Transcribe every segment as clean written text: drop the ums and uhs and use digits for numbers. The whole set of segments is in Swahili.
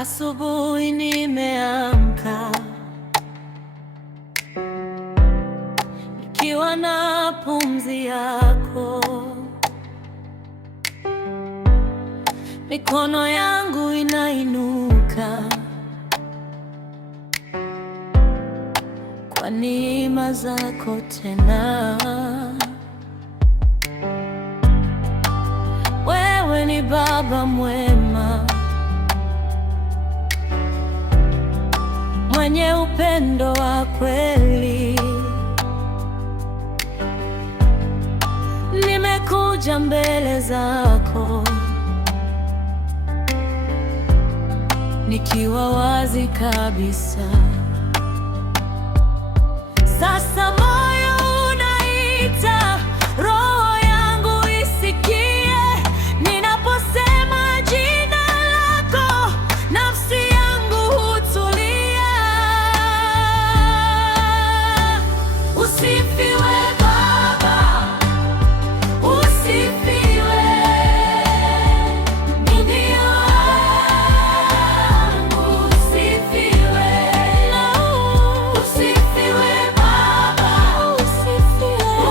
Asubuhi nimeamka nikiwa na pumzi yako, mikono yangu inainuka kwa neema zako tena. Wewe ni Baba mwema, mwenye upendo wa kweli. Nimekuja mbele zako nikiwa wazi kabisa. Sasa moyo unaita, roho yangu isikie ninaposema jina lako, nafsi yangu hutulia. Usifiwe Baba, usifiwe ndio wangu, usifiwe, usifiwe Baba,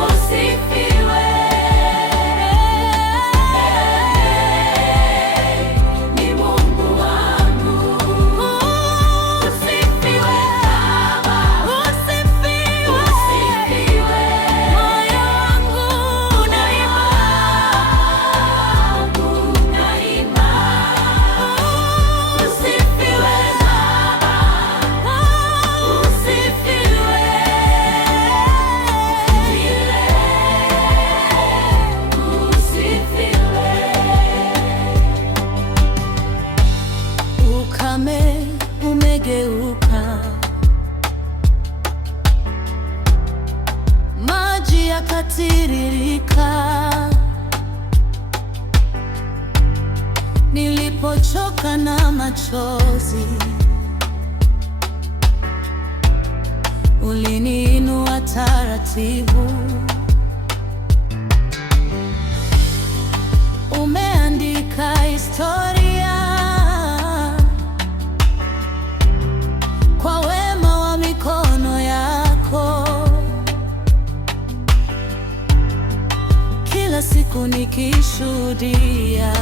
usifiwe ni Mungu wangu. Usifiwe Baba, usifiwe moyo wangu unaimba, unaimba. Usifiwe Baba, usifiwe ukame umegeuka, maji yakatiririka. Nilipochoka na machozi, uliniinua taratibu. Umeandika historia kwa wema wa mikono yako. Kila siku nikishuhudia